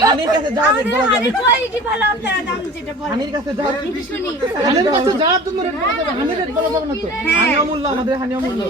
হানির কাছে যা আমাদের বলা যাবে। হানির কোয়ালিটি ভালো আপনারা দাম যেটা বলেন হানির কাছে যা শুনি। হানির কাছে যা তুমি রেট বলা যাবে হানির রেট বলা যাবে না তো। হানি অমূল্য আমাদের হানি অমূল্য।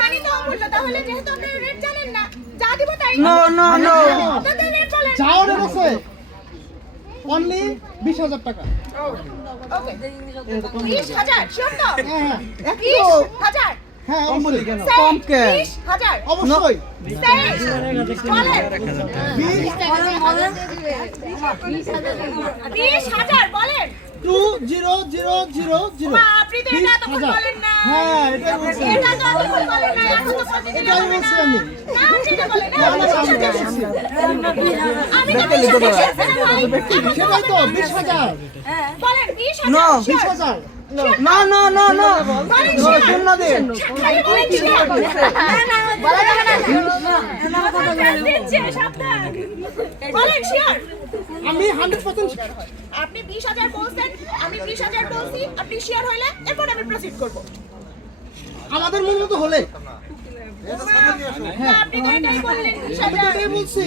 হানি তো অমূল্য তাহলে যেহেতু আপনারা রেট জানেন না যা দিব তাই। নো নো নো আপনাদের রেট বলেন। যা অর্ডার আছে অনলি বিশ হাজার টাকা। ওকে বিশ হাজার শিওর তো? হ্যাঁ হ্যাঁ। বিশ হাজার? হ্যাঁ কম বলি অবশ্যই। বলেন। Two zero zero zero zero. এটা হ্যাঁ বলছি। এটা দিলে এটাই বলছি আমি। বলছি। তো বিশ হাজার। বলছি সেটাই তো বিশ? হাজার। No no no no? শূন্য sure? আমি হান্ড্রেড পার্সেন্ট আপনি বিশ হাজার বলছেন আমি বিশ হাজার বলছি আপনি শেয়ার হইলে এরপর আমি প্রসিড করব। আমাদের মন মতো হলে। আপনি তো এটাই বললেন বলছি।